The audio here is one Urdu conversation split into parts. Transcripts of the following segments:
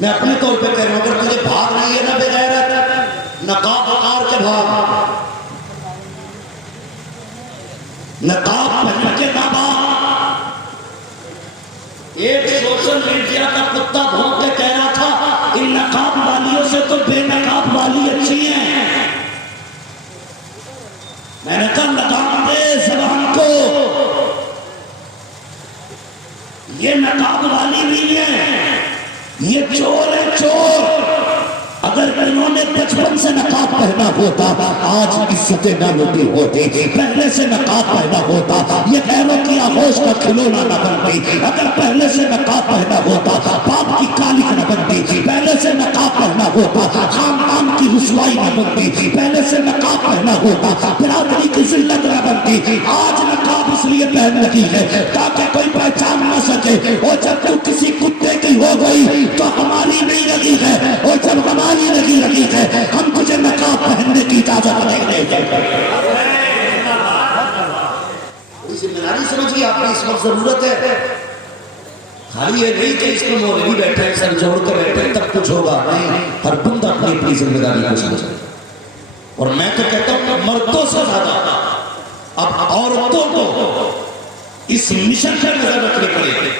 میں اپنے طور پہ کہہ رہا ہوں، اگر تجھے بھاگ رہی ہے نا بغیرت، نقاب اتار کے بھاگ، نقاب پہن کے نہ بھاگ۔ ایک سوشل میڈیا کا کتا بھونک کے کہہ رہا تھا ان نقاب والیوں سے تو بے نقاب والی اچھی ہیں۔ میں نے کہا لگام دے زبان کو، یہ نقاب والی نہیں ہے، یہ چور ہے چور۔ اگر انہوں نے بچپن سے نقاب پہنا ہوتا آج عزتیں نہ لوٹی ہوتی، پہلے سے نقاب پہنا ہوتا یہ غیروں کی آغوش کا کھلونا نہ بنتی، اگر پہلے سے نقاب پہنا ہوتا باپ کی کالک نہ بنتی، پہلے سے نقاب پہنا ہوتا خاندان کی رسوائی نہ بنتی، پہلے سے نقاب پہنا ہوتا برادری کی ذلت نہ بنتی۔ آج نقاب اس لیے پہن رہی ہے تاکہ کوئی پہچان نہ سکے، اور جب تو کسی کتے کی ہو گئی تو ہماری نہیں لگی ہے، اور جب ہماری لگی ہے ہم تجھے نقاب پہننے کی اجازت نہیں دیں گے۔ تھوڑی سی معیاری سمجھیے، آپ کی اس وقت ضرورت ہے۔ خالی یہ نہیں کہ اس میں مولوی بیٹھے ہیں سر جوڑ کے بیٹھے تب کچھ ہوگا، نہیں، ہر بندہ اپنی اپنی ذمہ داری کو سمجھے۔ اور میں تو کہتا ہوں مردوں سے زیادہ اب عورتوں کو اس مشن پر نظر رکھنی پڑے گی۔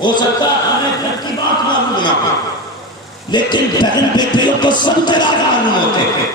ہو سکتا ہے ہمیں گھر کی بات معلوم نہ ہو، لیکن بہن بیٹیوں کو سب کے راز معلوم ہوتے ہیں۔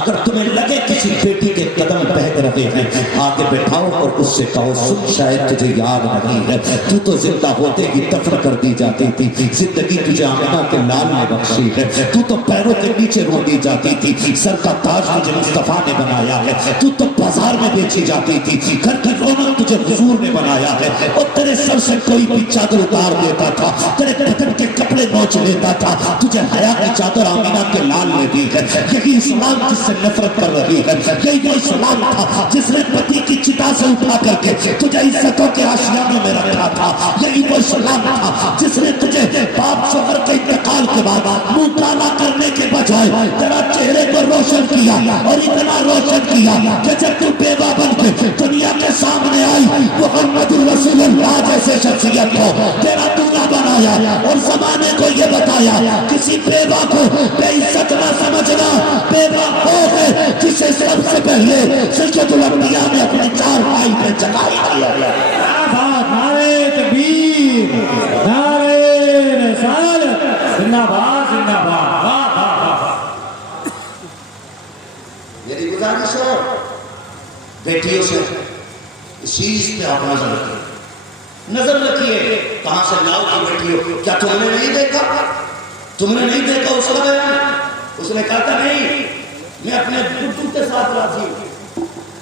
اگر تمہیں لگے کسی بیٹی کے قدم بہک رہے ہیں آگے بٹھاؤ اور اس سے کہو سن شاید تجھے یاد نہیں ہے تو تو زندہ ہوتے ہی دفن کر دی جاتی تھی، زندگی تجھے آمنہ کے لال نے بخشی ہے، تو پیروں کے نیچے رو دی جاتی تھی، سر کا تاج تجھے مصطفیٰ نے بنایا ہے، تو بازار میں بیچی جاتی تھی، گھر کی رونق تجھے حضور نے بنایا ہے، اور تیرے سر سے کوئی بھی چادر اتار دیتا تھا، تیرے بدن کے کپڑے نوچ لیتا تھا، تجھے حیا کی چادر آمنہ کے لال نے دی ہے۔ یہی اسلام جس سے نفرت کر رہی ہے، یہی وہ اسلام تھا جس نے پتی کی چتا سے اٹھا کر کے تجھے عزتوں کے آشیانے میں رکھا تھا، یہی وہ اسلام تھا جس نے تجھے باپ شوہر کے انتقال کے بعد منہ کالا کرنے کے بجائے تیرا چہرے کو روشن کیا، اور اتنا روشن کیا کہ جب تو بیوہ بن کے دنیا کے سامنے آئی محمد رسول اللہ جیسے شخصیت کو تیرا دلہا بنایا، اور زمانے کو یہ بتایا کسی بیوہ کو بے عزت نہ سمجھنا، بیوہ وہ ہے جسے سب سے پہلے سید الانبیاء نے اپنے چار بھائی میں جگائی دیا۔ نعرہ تکبیر، نعرہ رسالت، زندہ باد زندہ باد۔ میری گزارش ہے بیٹیوں سے اس چیز پہ آپ نظر رکھیے کہاں سے لاؤ کی بیٹیوں۔ کیا تم نے نہیں دیکھا، تم نے نہیں دیکھا اس کا بیان؟ اس نے کہا تھا نہیں میں اپنے بٹو کے ساتھ راضی ہوں،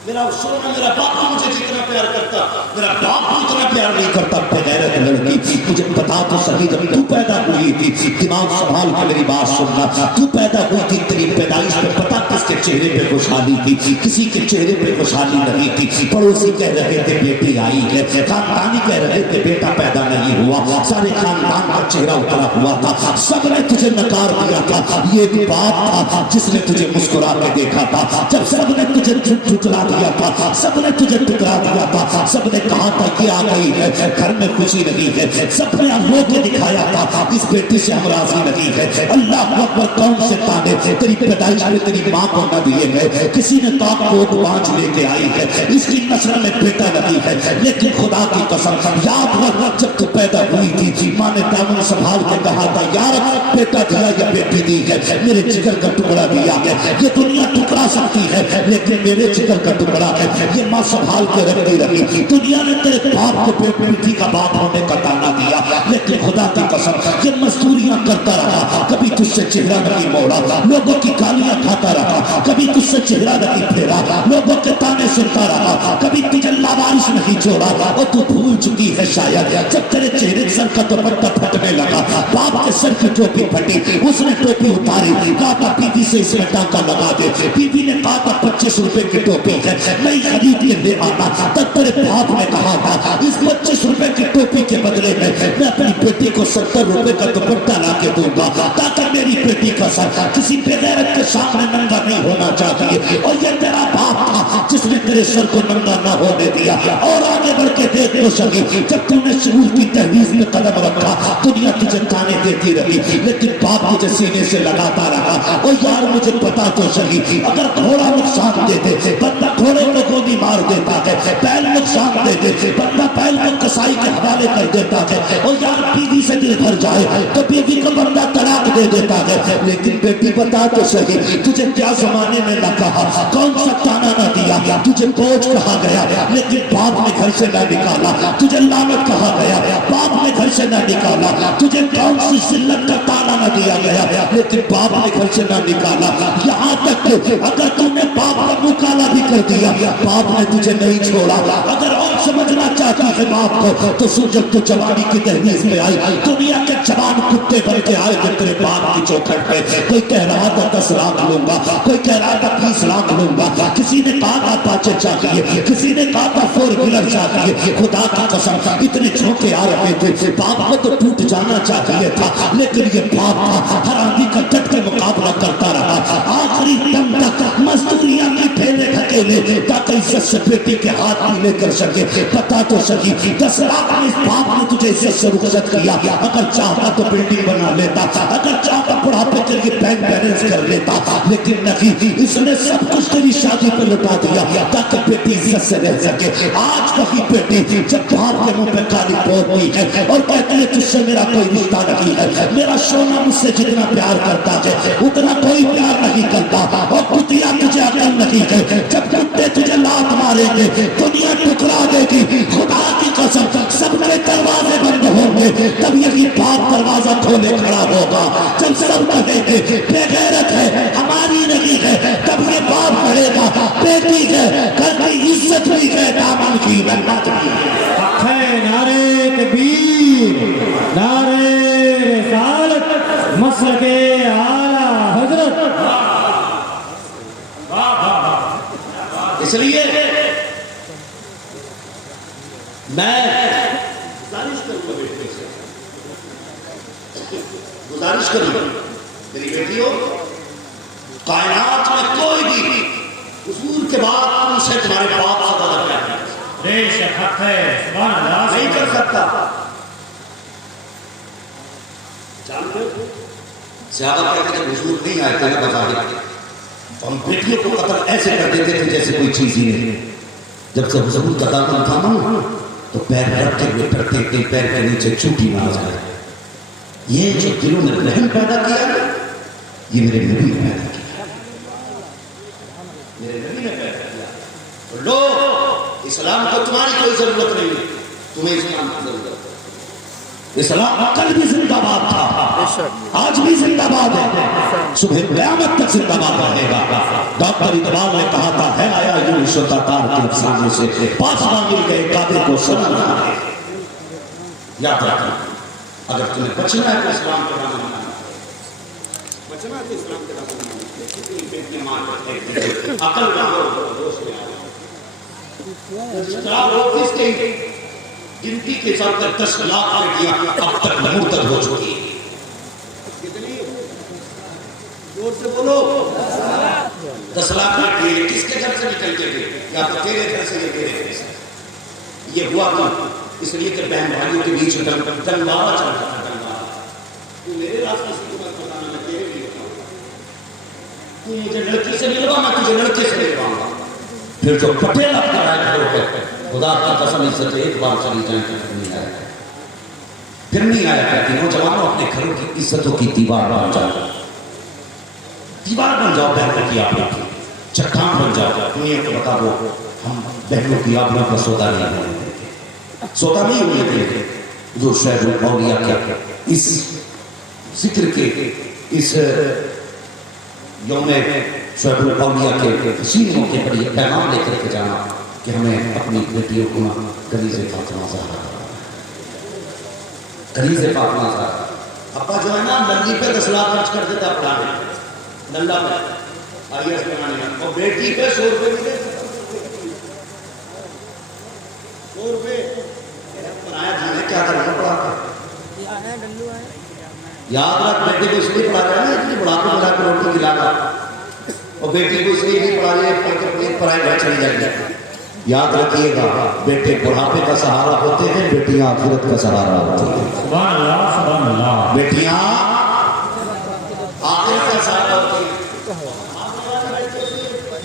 میرا سونا میرا باپ مجھے جتنا پیار کرتا میرا باپ اتنا پیار نہیں کرتا۔ بغیرت لڑکی مجھے پتا تو صحیح جب تو پیدا ہوئی تھی، دماغ سنبھال کے میری بات سننا، تو پیدا ہوئی تھی تیری پیدائش پہ پتا کس کے چہرے پہ خوشحالی تھی، کسی کے چہرے پہ خوشحالی نہیں تھی۔ پڑوسی کہہ رہے تھے بیٹی آئی ہے، خاندانی کہہ رہے تھے بیٹا پیدا نہیں ہوا، سارے خاندان کا چہرہ اترا ہوا تھا، سب نے تجھے نکار دیا تھا۔ یہ ایک باپ تھا جس نے تجھے مسکرا کے دیکھا تھا، جب سب نے تجھے ٹھکرا دیا تھا، سب نے تجھے ٹکرا دیا تھا، سب نے کہا تھا کہ آ گئی ہے گھر میں خوشی نہیں ہے، سب نے رو کے دکھایا تھا اس بیٹی سے ہم راضی نہیں ہے۔ اللہ اکبر، کون سے تانے تیری پیدائش میں تیری ماں کو نہ دیے گئے، کسی نے کہا کوٹ پانچ لے کے آئی ہے، اس کی نسل میں بیٹا نہیں ہے، لیکن خدا کی قسم یاد رکھ جب تو پیدا ہوئی تھی ماں نے دامن سنبھال کے کہا تھا یار بیٹا دیا یا بیٹی دی ہے، میرے جگر کا ٹکڑا دیا ہے، یہ دنیا ٹکرا سکتی ہے لیکن میرے جگر کا ٹکڑا ہے، یہ ماں سنبھال کے رکھتی رہی۔ دنیا نے تیرے باپ کو بیٹی کا باپ ہونے کا تانا دیا، لیکن خدا کی قسم یہ مزدوریاں کرتا رہا، کبھی تجھ سے چہرہ نہیں موڑا، لوگوں کی گالیاں کھاتا رہا، کبھی تجھ سے چہرہ نہیں پھیرا، لوگوں کے تانے سنتا رہا، کبھی تجھے لاوارث نہیں چھوڑا، اور تو بھول چکی ہے شاید جب تیرے چہرے سر کا دوپٹہ پھٹنے لگا، باپ کے سر کی ٹوپی پھٹی، اس نے ٹوپی اتاری، کہا تھا بیوی سے اس میں ٹانکا لگا دے، بیوی نے کہا تھا 25 روپے کی ٹوپی ہے نہیں خرید کے دے آنا، تب تیرے باپ نے کہا تھا اس 25 روپے کی ٹوپی کے بدلے میں اپنی بیٹی کو 70 روپے کا دوپٹہ لا کے دوں گا تاکہ میری بیٹی کا سر کسی بغیرت کے سامنے ننگا نہیں ہونا چاہیے، اور یہ تیرا باپ تھا جس نے تیرے سر کو ننگا نہ ہونے دیا۔ اور آگے بڑھ کے دیکھ تو سکی، جب تم نے شرور کی تحویز میں قدم رکھا دنیا تجھے تانے دیتی رہی، لیکن باپ تجھے سینے سے لگاتا رہا۔ اور یار مجھے پتا تو سکی، اگر گھوڑا نقصان دے دے بندہ گھوڑے کو گولی مار دیتا ہے، بیل نقصان دے دے بندہ بیل کو کسائی کے حوالے کر دیتا ہے، اور یار بیوی سے دل بھر جائے تو بیوی کو بندہ طلاق دے دیتا ہے، لیکن بیٹی بتا تو صحیح تجھے کیا زمانے میں نہ کہا، کون سا تانا نہ دیا، تجھے بوجھ کہا گیا لیکن باپ نے گھر سے نہ نکالا، تجھے لعنت کہا گیا باپ نے گھر سے نہ نکالا، تجھے کون سی ذلت کا تانا نہ دیا گیا لیکن باپ نے گھر سے نہ نکالا، یہاں تک کہ اگر تم نے باپ کا مکالا بھی کر دیا باپ نے تجھے نہیں چھوڑا۔ اگر اور سمجھنا چاہتی ہے باپ کو تو سو جب تو جوانی کی دہلیز میں آئی دنیا کے جوان کتے بن کے آئے جو تیرے باپ کی چوکھٹ پہ، کوئی کہہ رہا تھا 10 لاکھ لوں گا، کوئی کہہ رہا تھا 20 لاکھ لوں گا، کسی نے کہا تھا پاچے چاہیے، کسی نے کہا تھا 4 ویلر چاہیے۔ خدا کی قسم اتنے جھونکے آ رہے تھے، باپ کو تو ٹوٹ جانا چاہیے تھا لیکن یہ باپ تھا ہر آدمی کا ڈٹ کے مقابلہ کرتا رہا، آخری دم تک مزدوریاں کی ٹھیلے ڈھکیلے تاکہ عزت سے بیٹی کے ہاتھ نہیں لے کر سکے۔ پتا تو سکی 10 لاکھ میں اس باپ نے تجھے عزت سے رخصت کیا، اگر چاہتا تو بلڈنگ بنا لیتا، اگر چاہتا بڑھاپے کے لیے بینک بیلنس کر لیتا، لیکن نہیں، اس نے سب کچھ تیری شادی پر لٹا دیا تاکہ بیٹی عزت سے رہ سکے۔ آج وہی بیٹی جب باپ کے منہ پہ کالی پوتتی ہے اور کہتی ہے تجھ سے میرا کوئی رشتہ نہیں ہے، میرا سونا مجھ سے جتنا پیار کرتا ہے اتنا کوئی پیار نہیں کرتا، اور کتیا تجھے عقل نہیں ہے، جب کتے تجھے لات ماریں گے دنیا ٹکرا دے گی، خدا کی قسم سب کے دروازے بند ہوں گے تب یہی باپ دروازہ کھولے کھڑا ہوگا، جب سب کہیں گے بے غیرت ہے ہماری نہیں ہے تب یہ باپ کہے گا بیٹی ہے گھر کی عزت بھی ہے دامن کی منت بھی ہے۔ نعرے تکبیر، نعرے رسالت، مسلک اعلیٰ حضرت۔ اس لیے میں گزارش کروں میری بیٹیوں، کائنات میں کوئی بھی حضور کے بعد ان سے تمہارے باپ سے زیادہ پیار نہیں کر سکتا۔ صحابہ کہتے ہیں حضور نہیں آئے تھے بظاہر تو ہم بیٹیوں کو قتل ایسے کر دیتے تھے جیسے کوئی چیز ہی نہیں، جب سے حضور کا دامن تھاما تو پیر رکھ کے ہوئے ڈرتے کہ پیر کے نیچے چوٹی نہ آ جائے۔ یہ جو دلوں میں رحم پیدا کیا یہ میرے نبی نے پیدا کیا، میرے نبی نے پیدا کیا۔ لو اسلام کو تمہاری کوئی ضرورت نہیں، تمہیں اسلام کی ضرورت ہے۔ اسلام کل بھی زندہ باد تھا، آج بھی زندہ باد ہے، صبح قیامت تک زندہ باد رہے گا۔ ڈاکٹر اقبال نے کہا تھا ہے آیا یونس و تاتار کے افسانے سے پاسباں مل گئے کعبے کو سجانا ہے۔ یاد رکھنا اگر تمہیں بچنا ہے تو اسلام کے نام بنانا، بچنا ہے تو اسلام کے نام بنانا، عقل نہ ہو آفس کے گنتی کے ساتھ 10 لاکھ لڑکیاں اب تک مرتد ہو چکی ہیں۔ کتنی زور سے بولو، 10 لاکھ لڑکیاں کس کے گھر سے نکل کے گئے؟ یا تو تیرے گھر سے یا تیرے گھر سے۔ یہ ہوا کیوں؟ اس لیے کہ بہن بھائیوں کے بیچ دنگارا چل رہا ہے، دنگارا۔ تو میرے راستے سے تو مت بتانا، میں تیرے لیے بتاؤں، تو مجھے لڑکی سے ملوا میں تجھے لڑکے سے ملواؤں گا۔ پھر جو پٹیل اب کر آئے گھروں پہ خدا کی قسم عزت ایک بار چلی جائیں کہ پھر نہیں آیا کرتی۔ نوجوانوں اپنے گھروں کی عزتوں کی دیوار بن جاؤ، دیوار بن جاؤ بہنوں کی آبرو کی، چٹان بن جاؤ۔ دنیا کو بتا دو ہم بہنوں کی آبرو کا سودا نہیں ہونے دیں گے، سودا نہیں ہونے دیں گے۔ جو شعر الاولیاء کے اس ذکر کے اس یوم شعب الاولیاء کے حسین موقع پر یہ پیغام لے کر کے جانا کہ ہمیں اپنی بیٹیوں کو کنیز فاطمہ زہرا، کنیز فاطمہ زہرا۔ ابا جو ہے نا ننگی پہ 10 لاکھ خرچ کر دیتا پڑھانے، ننگا پہ آئی ایس بنانے، اور بیٹی پہ 100 روپے بھی دے 100 روپے پڑھایا جانے کیا کرنا پڑا یاد رکھ بیٹے کو اس لیے پڑھا رہا ہے نا اتنی بڑھاپے بلا کے روٹی کھلانا اور بیٹی کو اس لیے نہیں پڑھا رہے پلیٹ پڑھائے گھر چلی جائیں گے. یاد رکھیے گا بیٹے بڑھاپے کا سہارا ہوتے ہیں بیٹیاں آخرت کا سہارا ہوتی ہیں. سبحان اللہ سبحان اللہ. بیٹیاں آخرت کا سہارا ہوتی ہیں.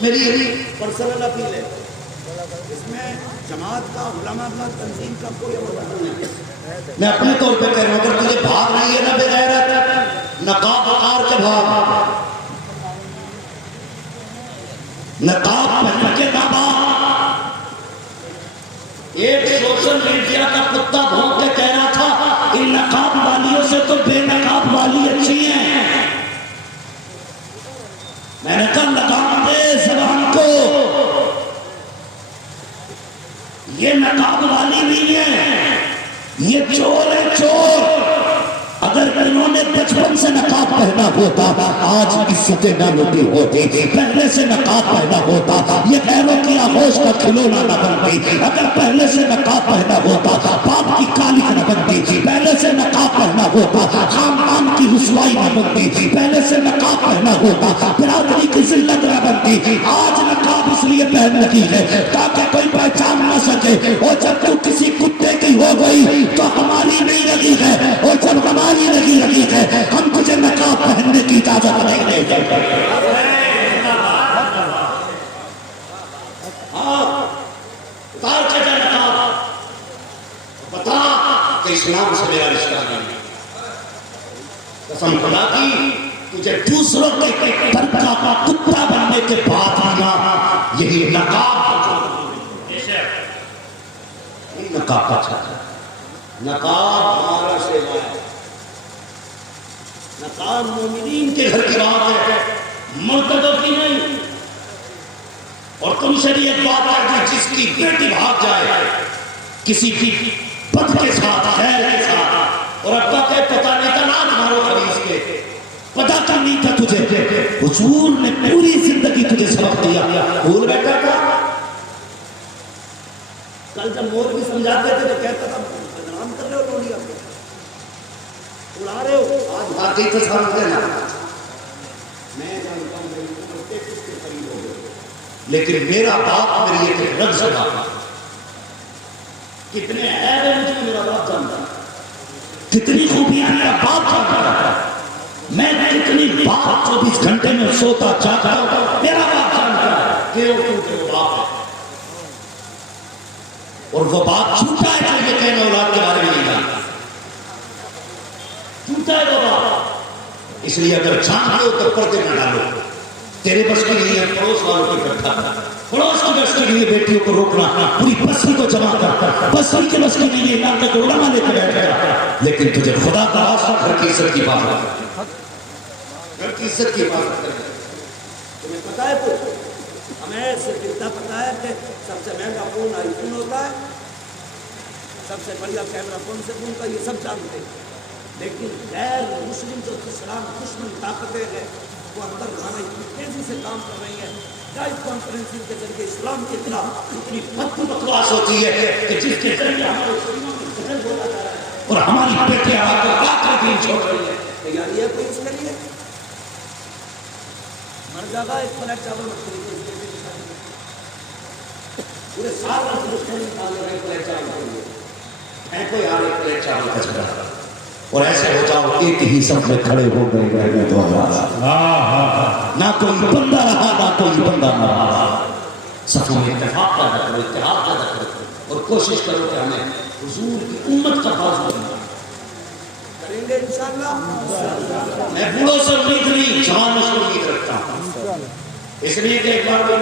میری پرسنل اپیل ہے اس میں جماعت کا علماء کا تنظیم کا کوئی عمل نہیں ہے. میں اپنے طور پہ کہہ رہا ہوں اگر تجھے بھاگ نہیں ہے نا بغیرت نقاب اتار کے بھاگ نقاب پہن کے نہ بھاگ. ایک سوشل میڈیا کا کتا بھونک کے کہہ رہا تھا ان نقاب والیوں سے تو بے نقاب والی اچھی ہیں. میں نے کہا لگام دے زبان کو یہ نقاب والی نہیں ہے یہ چور ہے چور. اگر انہوں نے بچپن سے نقاب پہنا ہوتا آج عزتیں نہ لوٹی ہوتی. پہلے سے نقاب پہنا ہوتا یہ غیروں کی آغوش کا کھلونا نہ بنتی. اگر پہلے سے نقاب پہنا ہوتا باپ کی کالک نہ بنتی. پہلے سے نقاب پہنا ہوتا خاندان کی رسوائی نہ بنتی. پہلے سے نقاب پہنا ہوتا برادری کی ذلت نہ بنتی. آج نقاب اس لیے پہن رہی ہے تاکہ کوئی پہچان نہ سکے. اور جب تو کسی کتے کی ہو گئی تو ہماری نہیں لگی ہے اور جب ہماری نہیں لگی ہے ہم تجھے نقاب پہننے کی اجازت نہیں دیں گے. اتار کے جا نقاب بتا کہ اسلام سے میرا رشتہ نہیں. قسم خدا کی تجھے دوسروں کے ترکا کا کتا بننے کے بعد آنا یہی نقاب نقاب کا چھتا. نقاب ہمارا سیوا ہے. نقاب مومنین کے گھر کی بات ہے مرتدوں کی نہیں. اور تم سے بھی ایک بات ہے کہ جس کی بیٹی بھاگ جائے کسی کی بد کے ساتھ خیر کے ساتھ اور ابا کہ پتہ نہیں تھا نا تمہارو خلیص کے پتہ کا نہیں تھا تجھے. حضور نے پوری زندگی تجھے سبق دیا. بھول بیٹھا تھا کل جب مور بھی سمجھاتے تھے تو کہتا تھا بدنام کر رہے ہو لوڑی آپ اڑا رہے ہو. آج بھاگی تو سمجھ دینا میں جانتا ہوں میری عمر 33 کے قریب ہو گئی لیکن میرا باپ میری ایک رگ سے باپ کتنے عیب ہیں مجھے میرا باپ جانتا کتنی خوبیاں میرا باپ جانتا. میں کتنی بات 24 گھنٹے میں سوتا جاتا میرا باپ جانتا کہ وہ باپ ہے. اور وہ بات جھوٹا ہے جو یہ کہنا اولاد کے بارے میں نہیں جانتا. جھوٹا ہے وہ بات. اس لیے اگر جان لو تو پردے نہ ڈالو. تیرے بس کی نہیں ہے پڑوس والوں کی اکٹھا کر. پڑوس کی بس کی نہیں ہے بیٹیوں کو روکنا پوری بستی کو جمع کر. بستی کے بس کی نہیں ہے علاقے کو علماء لے کے بیٹھ گیا. لیکن تجھے خدا کا واسطہ گھر کی عزت کی بات ہے. گھر کی عزت کی بات ہے. تمہیں پتا ہے تو ہمیں صرف اتنا پتا ہے کہ سب سے مہنگا فون آئی فون ہوتا ہے سب سے بڑھیا کیمرہ کون سے فون کا یہ سب جانتے ہیں. لیکن غیر مسلم جو اسلام دشمن طاقتیں ہیں وہ اندر کھانا اتنی تیزی سے کام کر رہی ہیں. لائیو کانفرنسنگ کے ذریعے اسلام کے خلاف اتنی بکواس ہوتی ہے کہ جس کے ذریعے ہمارے مسلمانوں کی قتل ہوتا جا رہا ہے اور ہماری بیٹیاں آ کر باقی دین چھوڑ رہی ہے. تیاری ہے کوئی اس کے لیے مر جاگا ایک پلیٹ چاول مت خریدو پورے سال میں دشمن نکال رہے ایک پلیٹ چاول ہے کوئی آ ایک پلیٹ چاول کا جھگڑا اور ایسے ہو جاؤ ایک ہی سب میں کھڑے ہو گئے تو نہ کوئی بندہ رہا نہ کوئی بندہ نہ رہا. صفوں میں اتفاق پیدا کرو اتحاد پیدا کرو اور کوشش کرو کہ ہمیں حضور کی امت کا باز بننا. کریں گے انشاءاللہ. میں بوڑھوں سے امید نہیں جوانوں سے امید رکھتا ہوں اس لیے کہ ایک بار میں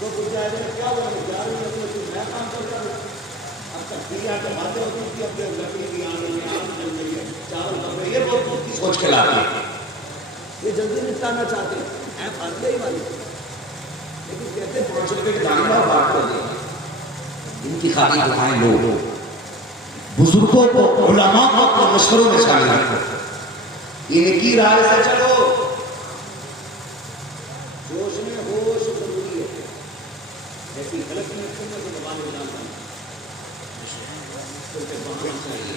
تو کچھ جائے گا کیا ہوا جا رہی ہے میں کام کرتا ہوں اب تک دیا کہ باتیں ہوتی تھی اب لکڑی کی یہ بہت کی سوچ کے لاتے ہیں. یہ جلدی نپٹانا چاہتے ہیں فاصلے ہی والے لیکن کہتے ہیں 5 روپے کے دانے کا بات کر دیں ان کی خاطر دکھائیں لوگ بزرگوں کو علماء کو مشوروں میں شامل رکھو. ان کی رائے سے چلو. جوش میں ہوش ضروری ہے ایسی غلط میں تو دبانے جانتا ہوں چاہیے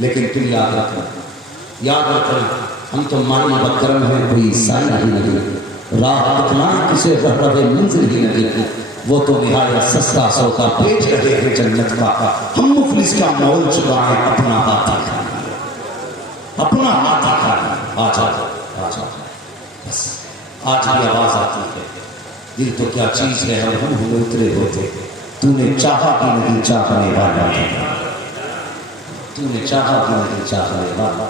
لیکن تم یاد رکھنا ہم تو مانی بکرم ہیں، کوئی سائن ہی نہیں، راہ دکھنا کسے رہبر منزل ہی نہیں، وہ تو نہایت سستا سودا بیچ رہے ہیں جنت کا، ہم مفلس کا مول چکائیں اپنا ہاتھ کھانا، اپنا ہاتھ کھانا۔ آجا بس آج بھی آواز آتی ہے، دل تو کیا چیز ہے ہم ہوئے اترے ہوتے، تو نے چاہا کہ نہیں چاہنے والا، تو نے چاہا کہ نہیں چاہنے والا۔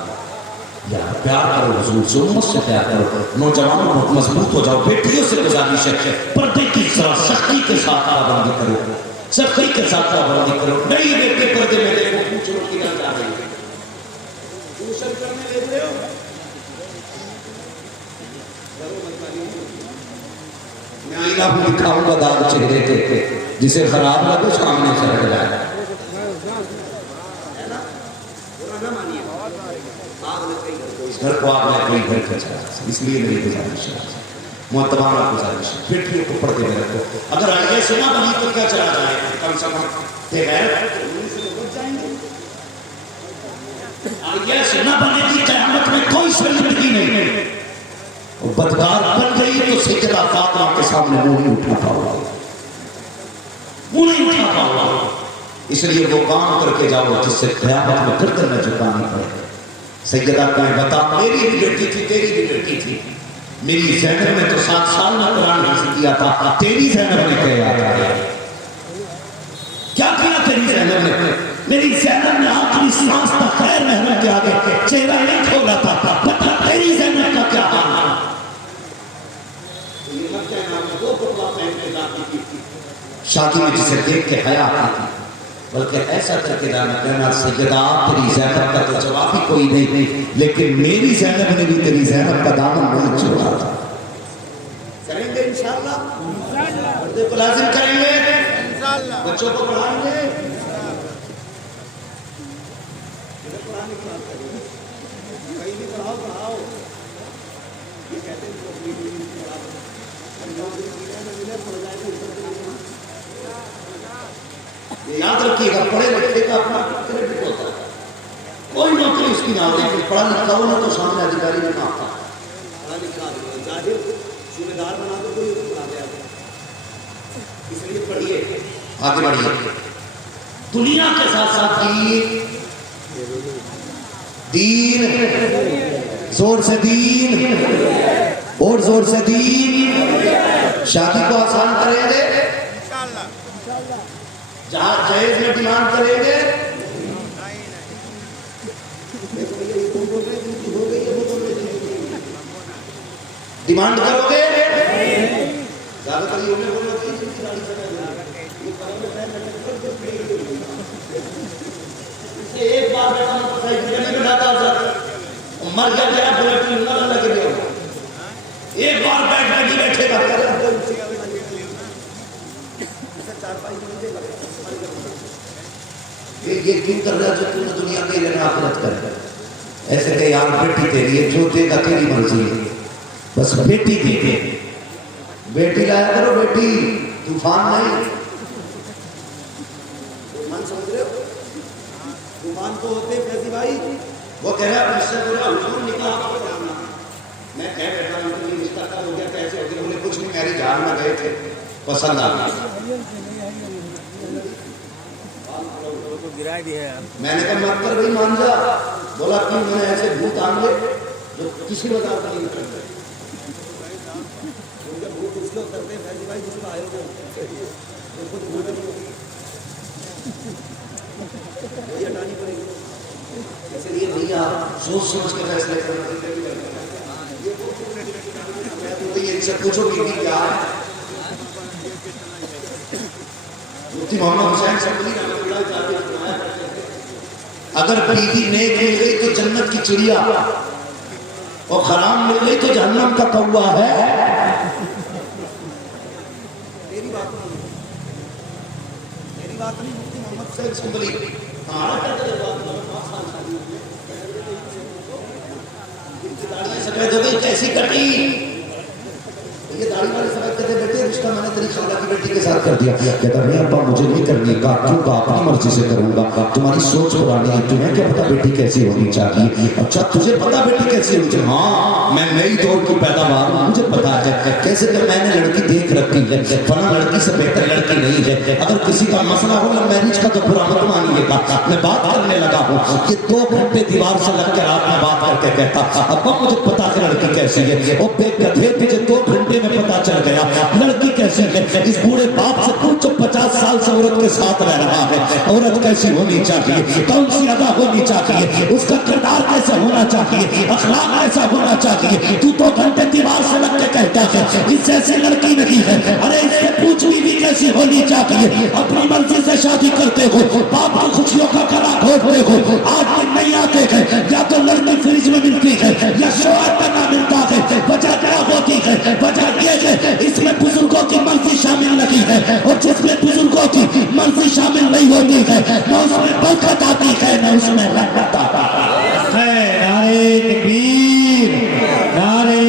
یا پیار کرو حضور سے، امت سے پیار کرو، نوجوانوں کو مضبوط ہو جاؤ، بیٹیوں سے گزارش ہے پردے کی ذرا سختی کے ساتھ پابندی کرو، سختی کے ساتھ پابندی کرو، نہیں بیٹے پردے میں دیکھو پوچھ لو کدھر جا رہی ہے، ٹیوشن کرنے دیکھ رہے ہو، میں آئینہ بھی دکھاؤں گا داغ چہرے کے، جسے خراب لگے سامنے سے ہٹ جائے، گھر کو آگ میں کوئی گھر کا چلا، اس لیے میری گزارش ہے، معتبانہ گزارش ہے، بیٹیوں کو پردے میں رکھو، اگر آئیے سے نہ بنی تو کیا چلا جائے، کم سے کم بغیر انہیں سے بچ جائیں گے، آئیے سے نہ بنے گی قیامت میں کوئی شرمندگی نہیں، اور بدکار بن گئی تو سیدہ فاطمہ کے سامنے منہ نہیں اٹھا پاؤ، منہ نہیں اٹھا پاؤ، اس لیے وہ کام کر کے جاؤ جس سے قیامت میں گردن میں جھکانی پڑے۔ سیدہ کہیں بتا میری بھی بیٹی تھی، تیری بھی بیٹی تھی، میری زینب نے تو 7 سال میں قرآن حفظ کیا تھا، تیری زینب نے کیا کیا تیری زینب نے؟ میری زینب نے آخری سانس تک خیر محمد کے آگے چہرہ نہیں کھولا تھا، بتا تیری زینب کا کیا حال ہے؟ شادی میں جسے دیکھ کے حیا آتی تھی، بلکہ ایسا کر کے نہ کہنا سیدہ تیری زینب کا تو جواب ہی کوئی نہیں، لیکن میری زینب نے بھی تیری زینب کا دامن نہیں چھوڑا تھا۔ کریں گے انشاءاللہ، پردے کو لازم کریں گے، بچوں کو پڑھائیں گے، قرآن کی بات کریں گے، کہیں بھی پڑھاؤ، یہ کہتے ہیں یاد رکھیے گا، پڑھے لکھے کا اپنا کریڈٹ ہوتا ہے، کوئی نوکری اس کی نہ ہوتی، پڑھا لکھا ہو نہ تو سامنے ادھیکاری نہیں آتا، پڑھا لکھا ظاہر ذمہ دار بنا دو کوئی بنا دیا، اس لیے پڑھیے، آگے بڑھیے، دنیا کے ساتھ ساتھ دین، زور سے دین اور زور سے دین، شادی کو آسان کریں گے، جہاں جہیز میں ڈیمانڈ کریں گے، ڈیمانڈ کرو گے، زیادہ تر یہ انہیں بولو کہ ایک بار بیٹھا نہیں بٹھاتا مر گیا جائے بلٹ نہ لگے گئے، ایک بار بیٹھ کے نہیں بیٹھے گا، یہ کیوں کر رہا ہے جو تم دنیا کے لیے آخرت کر، ایسے کہ یار بیٹی تیری ہے، جو دے گا تیری مرضی ہے، بس بیٹی دے دے، بیٹی لایا کرو، بیٹی طوفان نہیں، طوفان سمجھ رہے ہو، طوفان تو ہوتے ہیں فیضی بھائی، وہ کہہ رہا ہے مجھ سے بولا حضور نکاح کو جانا، میں کہہ بیٹھا ہوں کہ رشتہ کب ہو گیا کیسے ہو گیا، بولے کچھ نہیں میری جان میں گئے تھے پسند آ گیا، میں نے کہا مت کر بھائی مان جا، بولا کیوں، میں نے ایسے بھوت آنگے جو کسی وجہ پر نہیں کرتے، کیونکہ بھوت اس لوگ کرتے ہیں فیضی بھائی جس کو آئے ہو خود بھوت وہی ہٹانی پڑے گی، اس لیے بھیا سوچ سوچ کے فیصلے کرنا، یہ ان سے پوچھو کہ کیا ہے، مفتی محمد حسین سمجھی رحمۃ اللہ تعالیٰ فرمایا کرتے تھے، اگر بیوی نیک مل گئی تو جنت کی چڑیا، اور حرام مل گئی تو جہنم کا کوا ہے، میری بات نہیں، میری بات نہیں، مفتی محمد حسین سمبلی ہمارا کہتے ہیں بات داڑیاں سفید ہو گئی کیسی کٹی، یہ داڑھی والے سفید کہتے بیٹے رشتہ میں نے تیری کی بیٹی کے ساتھ کر دیا. کہتا نہیں ابا مجھے نہیں کرنی. کہا کیوں؟ کہا اپنی مرضی سے کروں گا. تمہاری سوچ پرانی ہے, تمہیں کیا پتا بیٹی کیسی ہونی چاہیے؟ اچھا تجھے پتا بیٹی کیسی ہونی چاہیے؟ ہاں میں نئی دور کی پیداوار ہوں, مجھے پتا ہے کیسے کہ میں نے لڑکی دیکھ رکھی ہے, فلاں لڑکی سے بہتر لڑکی نہیں ہے. اگر کسی کا مسئلہ ہو میرج کا تو برا مت مانیے گا. میں بات کرنے لگا ہوں, یہ 2 گھنٹے دیوار سے لگ کے رات میں بات کر کے کہتا ابا مجھے پتا کہ لڑکی کیسی ہے. وہ بے گدھے تجھے 2 گھنٹے میں پتا چل گیا لڑکی کیسی ہے. اس بوڑھے باپ سے پوچھو 50 سال سے عورت کے ساتھ رہ رہا ہے, عورت کیسی ہونی چاہیے, کون سی ادا ہونی چاہیے, اس کا کردار کیسے ہونا چاہیے, اخلاق کیسا ہونا چاہیے. تو 2 گھنٹے دیوار سے لگ کے کہتا ہے اس جیسی لڑکی نہیں ہے. ارے اس سے پوچھ بھی کیسی ہونی چاہیے. اپنی مرضی سے شادی کرتے ہو, باپ کی خوشیوں کا گلا گھونٹتے ہو. آج دن نہیں آتے ہیں, یا تو لڑکی فریج میں ملتی ہے یا شوہر پر نہ ملتا ہے. وجہ کیا ہوتی ہے؟ وجہ یہ ہے اس میں بزرگوں کی مرضی شامل نہیں ہے, اور جس میں بزرگوں کی مرضی شامل نہیں ہوتی ہے نہ اس میں برکت آتی ہے نہ اس میں رحمت آتا ہے. نعرہ تکبیر, نعرہ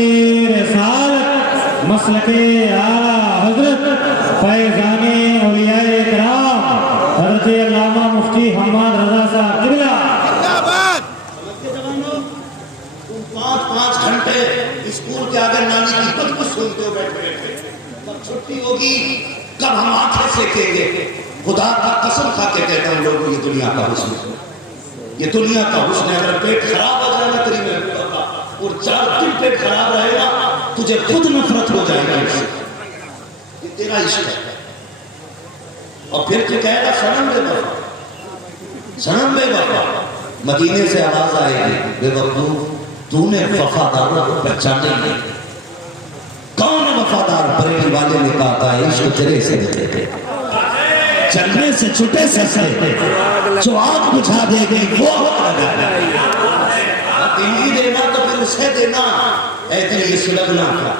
رسالت, مسلک اعلیٰ حضرت فیضان اولیاء کرام حضرت علامہ مفتی حماد رضا صاحب قبلہ. 5 گھنٹے اسکول کے آگے نانی کی بدبو سنتے ہو بیٹھے بیٹھے. کب چھٹی ہوگی, کب ہم آنکھیں سیکھیں گے. خدا کا قسم کھا کے کہتا ہوں لوگوں یہ دنیا کا حسن ہے, یہ دنیا کا حسن ہے. اگر پیٹ خراب ہو جائے گا تیری میں اور 4 دن پیٹ خراب رہے گا تجھے خود نفرت ہو جائے گا. یہ تیرا عشق ہے. اور پھر تو کہے گا صنم بے وفا, صنم بے وفا. مدینے سے آواز آئے گی بے وقوف تو نے وفاداروں کو پہچانے نہیں. کون وفادار؟ بریلی والے نے کہا تھا عشق تیرے سے دیتے چلنے سے چھٹے سے سہتے, جو آگ بجھا دے گی وہ دلی دینا تو پھر اسے دینا. اے دل یہ سلگنا کا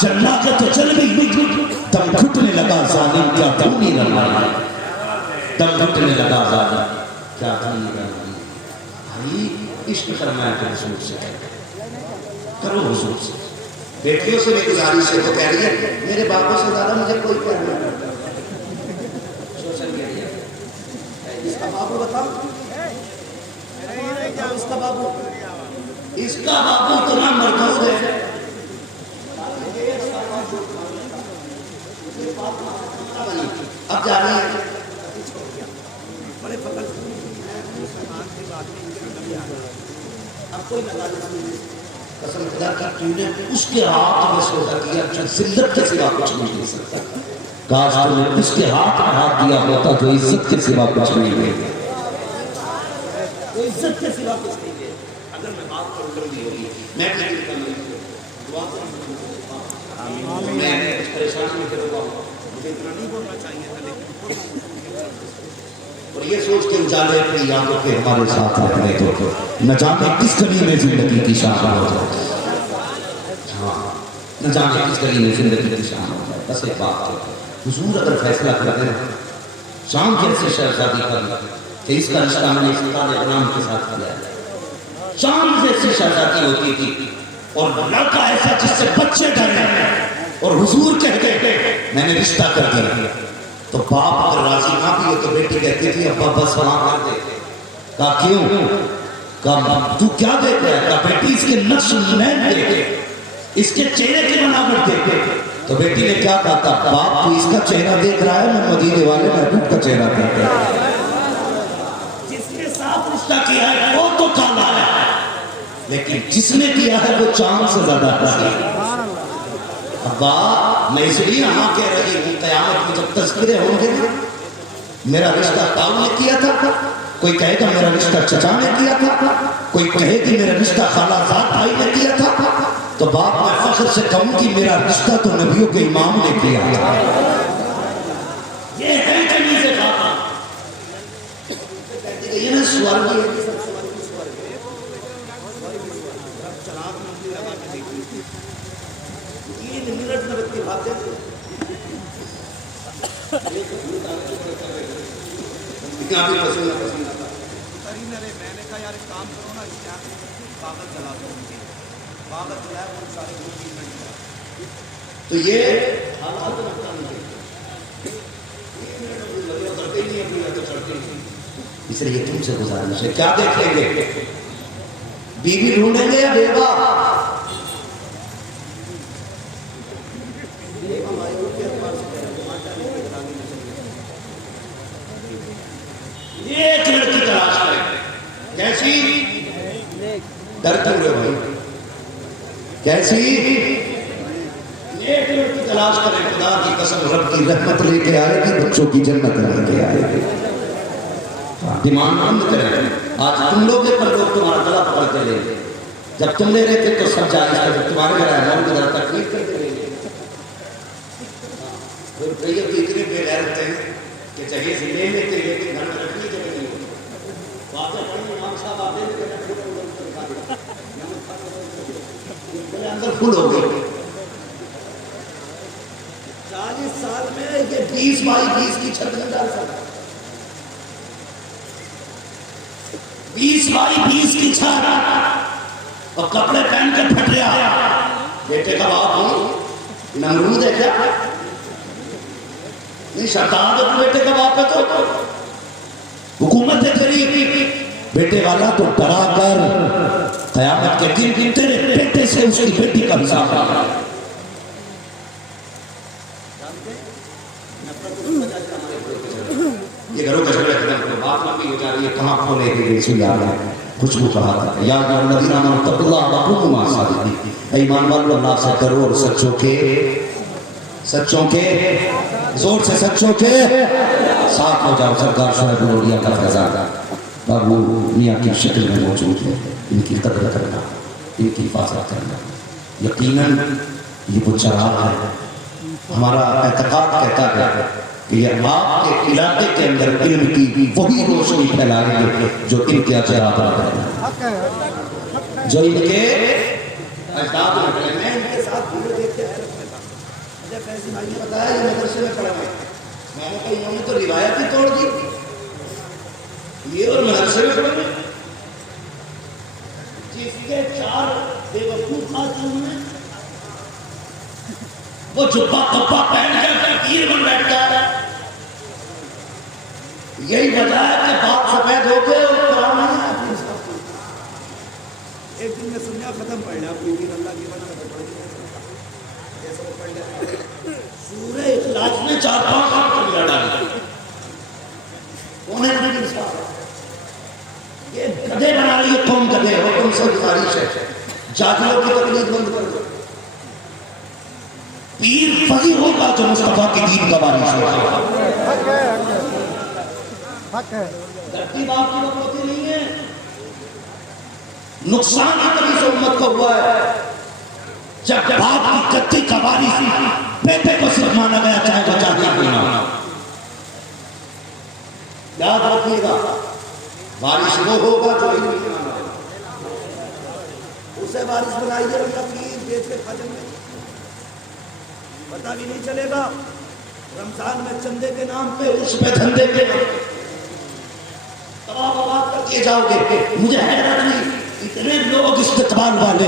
چلنا کا تو چل گئی, دم گھٹنے لگا ظالم کیا دم نہیں رہا, دم گھٹنے لگا ظالم کیا دم نہیں رہا. بھائی عشق فرمایا کہ حضور سے کرو, حضور سے. بیٹیوں سے بھی گزارش ہے, تو کہہ رہی ہے میرے باپوں سے زیادہ مجھے کوئی پیار نہیں کرتا. سوشل میڈیا اس کا بابو بتاؤ, اس کا بابو, اس کا بابو اتنا مردود ہے. اب جا رہی ہے قسم خدا کی تو نے اس کے ہاتھ میں سودا کیا جو ذلت کے سوا کچھ نہیں دے سکتا. کاش تو نے اس کے ہاتھ میں ہاتھ دیا ہوتا جو عزت کے سوا کچھ نہیں دے, وہ عزت کے سوا کچھ نہیں دے. اگر میں بات کروں لمبی ہوگی, میں دعا کروں, میں اس پریشانی میں کروں گا, مجھے اتنا نہیں بولنا چاہیے تھا لیکن اور یہ سوچ کے اجالے اپنی یادوں کے ہمارے ساتھ رکھنے تو نہ جانے کس گلی میں زندگی کی شان ہو جائے. ہاں نہ جانے کس گلی میں زندگی کی شان ہو جائے. بس ایک بات ہے, حضور اگر فیصلہ کر دیں شام جیسی شہزادی کرنا کہ اس کا رشتہ میں نے اس طالب نام کے ساتھ کیا ہے, شام جیسی شہزادی ہوتی تھی اور لڑکا ایسا جس سے بچے ڈرے اور حضور کہتے میں نے رشتہ کر دیا, تو باپ اگر راضی نہ بھی ہو تو بیٹی کہتی تھی ابا بس وہاں کر دے. کہا کیوں؟ کہا تو کیا دیکھ رہا ہے؟ کہا بیٹی اس کے نقش نین دیکھ, اس کے چہرے کی بناوٹ دیکھ. تو بیٹی نے کیا کہا تھا, باپ تو اس کا چہرہ دیکھ رہا ہے, میں مدینے والے محبوب کا چہرہ دیکھ رہا ہوں. جس کے ساتھ رشتہ کیا ہے وہ تو کالا ہے, لیکن جس نے کیا ہے وہ چاند سے زیادہ حسین. ابا میں اس لیے یہاں کہہ رہی ہوں قیامت میں جب تذکرے ہوں گے میرا رشتہ تاؤ نے کیا تھا, کوئی کہے گا میرا رشتہ چچا نے کیا تھا, کوئی کہے گی میرا رشتہ خالہ زاد بھائی نے کیا تھا, تو باپ میں فخر سے کہوں کہ میرا رشتہ تو نبیوں کے امام نے کیا تھا. یہ ہے کہیں سے کھاتا یہ نا سوال کی کیا بھی پسند آتا میں نے کہا یار ایک کام کرو نا, کاغذ جلا دو, کاغذ جلایا وہ سارے تو یہ حالات اس لیے تم سے گزارش ہے، کیا دیکھیں گے؟ بیوی ڈھونڈیں گے یا بیوہ؟ ایک لڑکی تلاش کریں، کیسی؟ ڈرتے ہوئے بھائی، کیسی؟ ایک لڑکی تلاش کریں، خدا کی قسم رب کی رحمت لے کے آئے گی، بچوں کی جنت لے کے آئے گی۔ ڈیمانڈ بند کریں، آج تم لوگ پر لوگ تمہارا گلا پکڑ کے لیں گے، جب تم لے رہے تھے تو سب جائز تھا، تمہارے گھر آئے ہم ذرا تکلیف کر کے لیں گے۔ پھر کئی اب اتنے بے غیرت ہیں کہ جگہ سے لے لیتے لیکن گھر میں رکھنی جگہ نہیں ہوتی۔ واقعہ پڑھیں امام صاحب آتے ہیں اندر پھول ہو گئے۔ 40 سال میں یہ 20 بائی 20 کی چھت نہیں ڈال سکتا، 20 بائی 20 کی چھت اور کپڑے پہن کے پھٹ رہا۔ بیٹے کا باپ ہوں، نمرود ہے کیا؟ نہیں، شیطان تو بیٹے کا باپ ہے تو حکومت ہے تیری، بیٹے والا تو ڈرا کر قیامت کے دن تیرے بیٹے سے اس کی بیٹی کا حساب ہے۔ یہ گھروں کا جھگڑا ہے، بات لمبی ہو جا رہی ہے، کہاں کھولے گی رسول اللہ خوشبو کہا تھا یا الذین آمنوا اتقوا اللہ وکونوا مع الصادقین، اے ایمان والو اللہ سے کرو اور سچوں کے زور سے سچوں کے ساتھ ہو جاؤ۔ سرکار شعیب الانبیاء کا فیضان بابو میاں کی شکل میں موجود ہے، ان کی قدر کرنا، ان کی حفاظت کرنا۔ یقیناً یہ وہ چراغ ہے، ہمارا اعتقاد کہتا ہے کہ یہ آپ کے علاقے کے اندر علم کی وہی روشنی پھیلائیں گے جو ان کے چراغ ہے، جو ان کے اجداد ہیں۔ میں ان کے ساتھ ویڈیو دیکھ کے حیرت میں تھا، مجھے فیضی بھائی نے بتایا یہ مدرسے میں پڑھا ہے، میں نے کہا انہوں نے تو روایت ہی توڑ دی، یہ اور مدرسے میں پڑھا ہے۔ جس کے 4 بے وقوف خاتون ہیں وہ جبہ کپا پہن کر پیر بن بیٹھتا ہے۔ یہی وجہ ہے کہ بات سفید ہو گئے اور قرآن نہیں ہے۔ ایک دن میں سنیا ختم پڑھ لیا کوئی اللہ کی بنا میں پڑھ لیا سورہ اخلاص میں 4-5 آیت پڑھ ڈالی۔ کون ہے نبی صاحب؟ یہ گدھے بنا رہی ہے، تم گدھے ہو، تم سے گزارش ہے جاہلوں کی تقلید بند کر دو۔ پیر فقی ہوگا جو مصطفیٰ کی دین کا وارث ہوگا۔ دھرتی باپ کی بکوتی نہیں ہے، نقصان ہی کبھی سے امت کو ہوا ہے جب باپ کی گدی کا وارث بیٹے کو صرف مانا گیا چاہے وہ چاہیے کوئی نہ۔ یاد رکھیے گا وارث وہ ہوگا جو علم کی مانا اسے وارث بنائیے اور پیر بیچ کے کھا جائیں گے، پتہ بھی نہیں چلے گا۔ رمضان میں چندے کے نام پہ اس پہ دھندے کے نام پہ تباہ برباد کر کے جاؤ گے۔ مجھے حیرت نہیں اتنے لوگ استقبال والے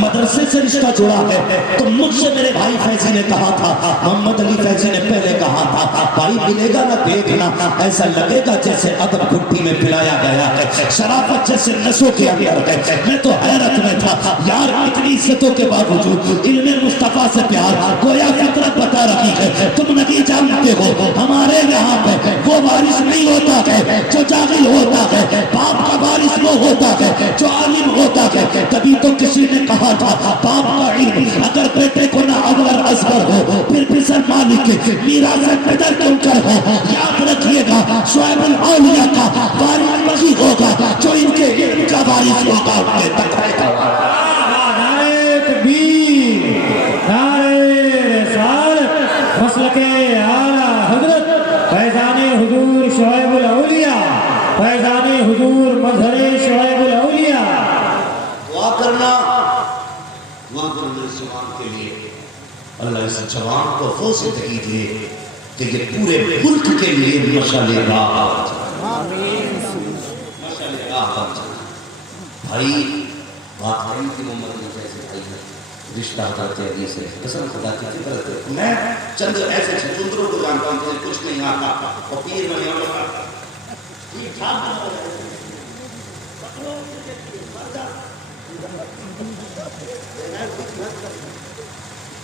مدرسے سے رشتہ جڑا ہے تو مجھ سے میرے بھائی فیضی نے کہا تھا، محمد علی فیضی نے پہلے کہا تھا بھائی ملے گا نہ دیکھنا ایسا لگے گا جیسے ادب گھٹی میں پلایا گیا ہے، شرافت جیسے نسوں کے اندر ہے۔ میں تو حیرت میں تھا یار اتنی عزتوں کے باوجود علم مصطفیٰ سے پیار گویا فطرت بتا رہی ہے۔ تم نہیں جانتے ہو ہمارے یہاں پہ وہ وارث نہیں ہوتا ہے جو جاہل ہوتا ہے، باپ کا وارث وہ ہوتا ہے جو عالم ہوتا ہے۔ تبھی تو کسی نے کہا تھا باپ کا علم اگر بیٹے کو نہ اگر اصغر ہو پھر بسر مالک میراث پدر کیوں کر ہو۔ یاد رکھیے گا شعیب الاولیاء کا وارث وہی ہوگا جو ان کے علم کا وارث ہوگا، ان کے تقوی کا وارث۔ نعرہ تکبیر، نعرہ رسالت، مسلک اعلیٰ حضرت فیضان حضور شعیب الاولیاء، فیضان حضور مظہر شعیب الاولیاء۔ دعا کرنا اس جوان کے لیے، اللہ اس جوان کو فوز تقید دے کہ یہ پورے ملک کے لیے مشعل راہ بھائی۔ بات کریں کہ محمد علی جیسے بھائی ہے، رشتہ حضرت علی سے قسم خدا کی فکر ہے۔ میں چند ایسے چھتندروں کو جانتا ہوں کہ کچھ نہیں آتا اور پیر میں نہیں آتا،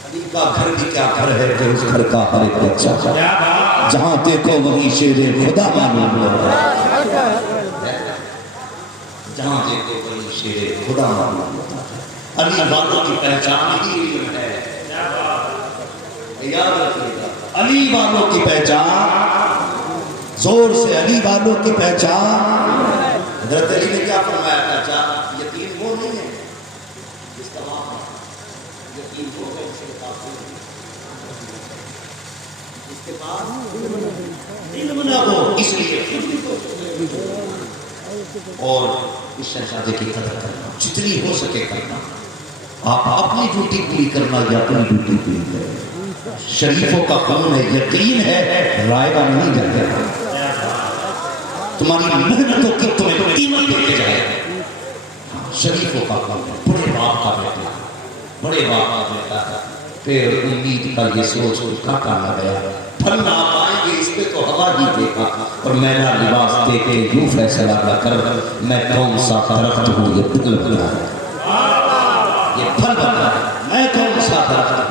علی کا گھر بھی کیا گھر ہے کہ اس گھر کا ہر ایک بچہ جہاں دیکھو وہی شیر خدا معلوم ہوتا ہے، جہاں دیکھو وہی شیر خدا معلوم ہوتا ہے۔ علی والوں کی پہچان ہی علم ہے، یاد رکھیے گا، علی والوں کی پہچان، زور سے علی والوں کی پہچان۔ حضرت علی نے کیا فرمایا تھا؟ یتیم وہ نہیں ہے جس کا باپ ہے، یتیم وہ ہے جس کے پاس جس کے پاس علم نہ ہو، اس لیے اور اس شہزادے کی قدر کرنا جتنی ہو سکے کرنا، آپ اپنی ڈیوٹی پوری کرنا یا اپنی ڈیوٹی پوری کرنا۔ شریفوں کا قانون ہے، یقین ہے رائے گا نہیں کرتے، تمہاری محنتوں کی تمہیں قیمت دیتے جائے گا۔ شریفوں کا قانون ہے، بڑے باپ کا بیٹا، بڑے باپ کا بیٹا، پھر امید کا یہ سوچ کا کانا گیا، پھل نہ پائیں گے اس پہ تو ہوا ہی دیکھا، اور میرا لباس دے کے یوں فیصلہ نہ کر میں کون سا درخت ہوں یہ پھل بنا ہے، یہ پھل بنا ہے، میں کون سا درخت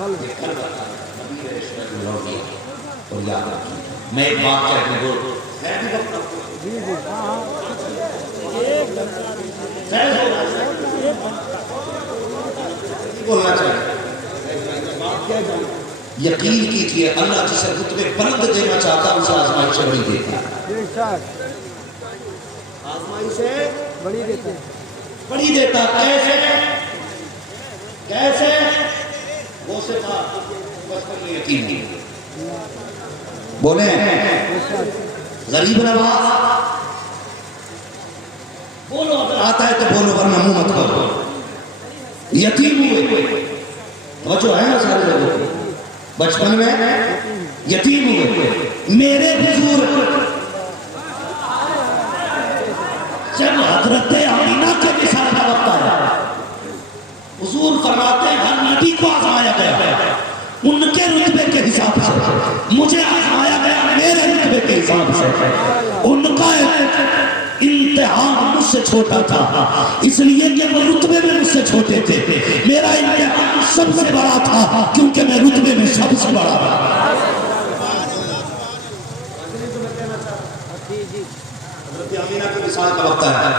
ہوں یہ پھل بنا ہے۔ اور یاد رکھیے میں ایک بات کہتی ہوں، بولنا چاہیے، یقین کیجئے اللہ جسے رتبے بلند دینا چاہتا اسے آزمائش بڑی دیتا ہے، آزمائش بڑی دیتا۔ کیسے وہ صفا بچپن میں یقین نہیں بولے غریب نواز بولو، اگر آتا ہے تو بولو ورنہ منہ مت کرو۔ یتیم ہوئے، توجہ ہے نا سارے لوگوں کو، بچپن میں یتیم ہوئے، میرے بزرگ جب حضرت آمینہ کے نثار کا وقت آیا، حضور فرماتے ہیں ہر نبی کو آزمایا گیا ان کے رتبے کے حساب سے، مجھے آزمایا گیا میرے رتبے کے حساب سے۔ ان کا امتحان مجھ سے چھوٹا تھا اس لیے کہ وہ رتبے میں مجھ سے چھوٹے تھے، میرا امتحان سب سے بڑا تھا کیونکہ میں رتبے میں سب سے بڑا تھا۔ حضرت آمینہ کے وصال کا وقت ہے،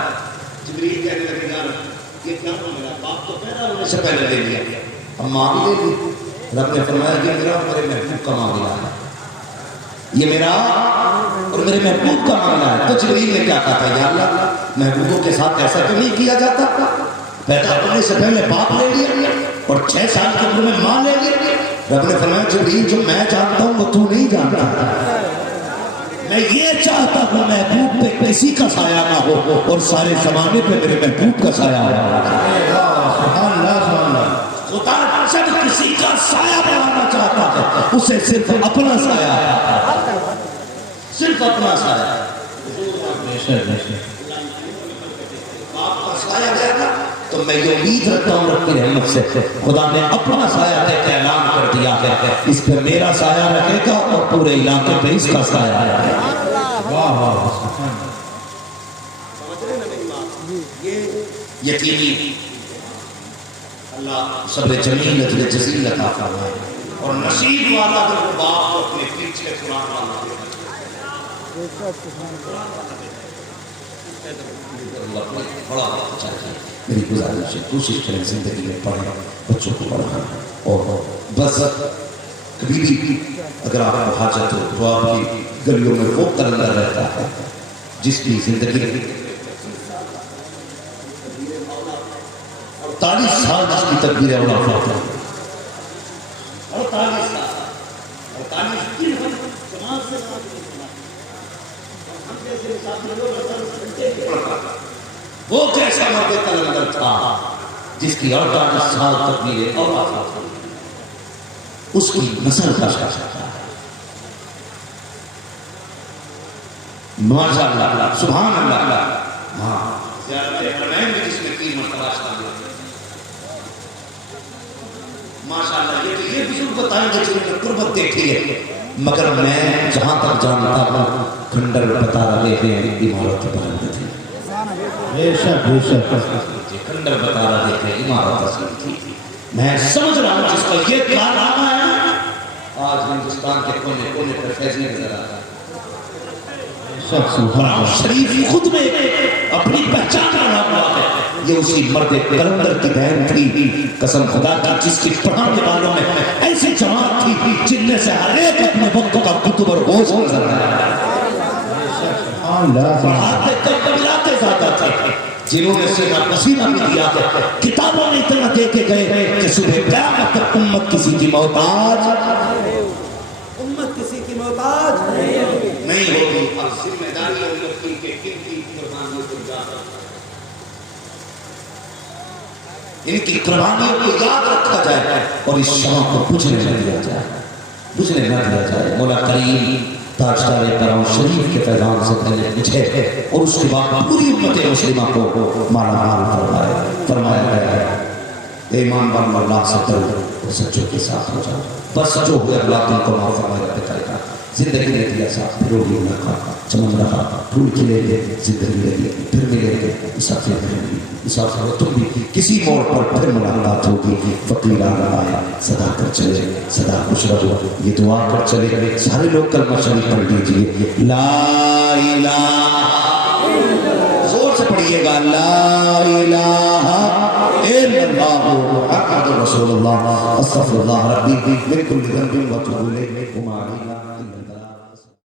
جبریل کہنے لگے یار یہ کیا ہو گیا، باپ تو پیدا ہونے سے پہلے لے لیا، اب ماں بھی لے لی۔ رب نے فرمایا کہ میرا اور میرے محبوب کا معاملہ ہے، یہ میرا اور میرے محبوب کا معاملہ ہے۔ تو جبریل نے کیا کہا تھا، یا اللہ محبوبوں کے ساتھ ایسا تو نہیں کیا جاتا، پیدا ہونے سے پہلے باپ لے لیا اور 6 سال کی عمر میں ماں لے لی۔ رب نے فرمایا جبریل جو میں جانتا ہوں وہ تو نہیں جانتا، میں یہ چاہتا ہوں محبوب پہ کسی کا سایہ نہ ہو اور سارے زمانے پہ میرے محبوب کا سایہ ہو۔ خدا جب کسی کا سایہ بنانا چاہتا ہے اسے صرف اپنا سایہ ہے، صرف اپنا سایہ۔ آپ کا سایہ گیا تھا تو میں یہ امید رکھتا ہوں رب کی رحمت سے خدا نے اپنا سایہ دے کے اعلان کر دیا ہے اس پہ میرا سایہ رکھے گا اور پورے علاقے پہ اس کا سایہ رکھے گا۔ واہ واہ سمجھ رہے نا میری بات؟ یہ یقینی اللہ صبر جمیل اجر جزیل عطا فرمائے اور نصیب والا جو باپ کو اپنے پیچھے قرآن والا بڑا چاہیے۔ میری گزارش ہے کوشش کریں زندگی میں پڑھیں، بچوں کو پڑھیں، اور بس کبھی بھی اگر آپ کو حاجت ہو تو آپ کی گلیوں میں وہ کلندر رہتا ہے جس کی زندگی 48 سال جس کی تدبیر اولا فاطر 48 سال 48 دن ہم جماعت سے وہ کیسا مرد کلندر تھا جس کی 48 سال تدبیر اولا فاطر اس کی نسل کا شاہ تھا۔ ماشاء اللہ سبحان اللہ۔ ہاں زیارت حرمین میں جس میں 3 مرتبہ شامل ماشاءاللہ یہ بزرگ بتائیں گے جنہوں نے قربت دیکھی ہے، مگر میں جہاں تک جانتا ہوں کھنڈر بتا رہے ہیں عمارت بلند تھی، بے شک بے شک، کھنڈر بتا رہے ہیں عمارت اصل تھی۔ میں سمجھ رہا ہوں جس کا یہ کارنامہ ہے آج ہندوستان کے کونے کونے پر فیض نہیں نظر آتا۔ قرآن شریف خود میں اپنی پہچان رہا ہوا ہے، یہ اسی مرد کلندر کی بہن تھی، قسم خدا کی، جس کی پڑھانے والوں میں ایسی جماعت تھی جن میں سے ہر ایک اپنے وقت کا کتب اور ہوش نظر آیا، پڑھاتے تک بجاتے زیادہ تھے، جنہوں نے سینہ پسینہ بھی دیا ہے، کتابوں میں اتنا دے کے گئے کہ صبح قیامت تک امت کسی کی محتاج نہیں ہوگی۔ اب ذمہ داری امت کی کہ کن کی قربانیوں کو یاد رکھا، ان کی قربانیوں کو یاد رکھا جائے اور اس شمع کو بجھنے نہ دیا جائے، بجھنے نہ دیا جائے۔ مولا کریم تاجدار کرم شریف کے پیغام سے پہلے مجھے اور اس کے بعد پوری امت مسلمہ کو مالا مال فرمایا گیا ہے، ایمان بن اللہ سے کرو اور سچوں کے ساتھ ہو جاؤ، بس جو ہوئے اللہ تم کو معاف فرمائے رب کرے گا۔ زندگی نے دیا ساتھ پھر ہوگی ملاقات، چمن رہا پھول کھلے گے، زندگی لے گے پھر ملیں گے، اساتذہ ملیں گے، اساتذہ تم بھی کسی موڑ پر پھر ملاقات ہوگی۔ فقیران آیا صدا کر چلے، صدا خوش رہو، یہ دعا کر چلے، سارے لوگ کلمہ شریف پڑھ لیجئے، لا الہ، زور سے پڑھیے گا، لا الہ الا اللہ محمد رسول اللہ، استغفر اللہ ربی من کل ذنب واتوب الیہ وما علیہ۔